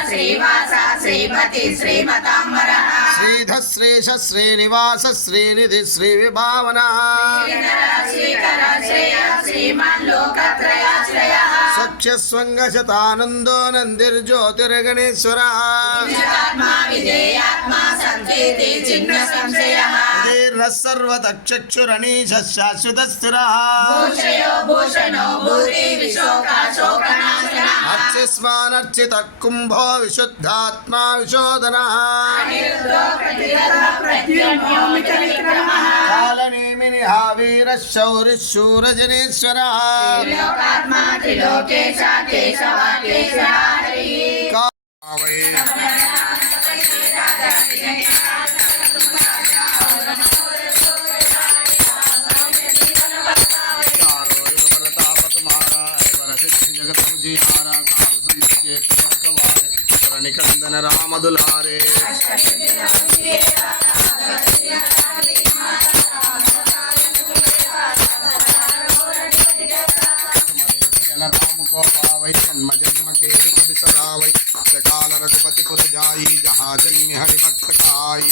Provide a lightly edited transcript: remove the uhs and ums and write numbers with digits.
श्रीवास श्रीमती श्रीमतांबर श्रीधश्रीश श्रीनिवास श्रीनिधि श्रीविभावना श्रीमान् लोकत्रयाश्रय स्वच्छस्वंगशतानंदो नंदिर्ज्योतिर्गणेश्वरः विधेयात्मा संकीर्ति चिन्ह संशयः सर्वतक्षुरणीशः शाश्वतस्थिरः भूषयो भूषणो भूति विशोकाशोकनाशनः अर्चिस्मानर्चितः कुम्भो विशुद्धात्मा विशोधनः कालनेमिनिहा वीरः शौरिः शूरजनेश्वरः लोकात्मा त्रिलोकेश केशव केशव निकंदन राम दुलारे राम को पावै जन्म जन्म के दुख बिसरावै काल रघुपति पुर जाई जहाँ जन्म हरि भक्त काई।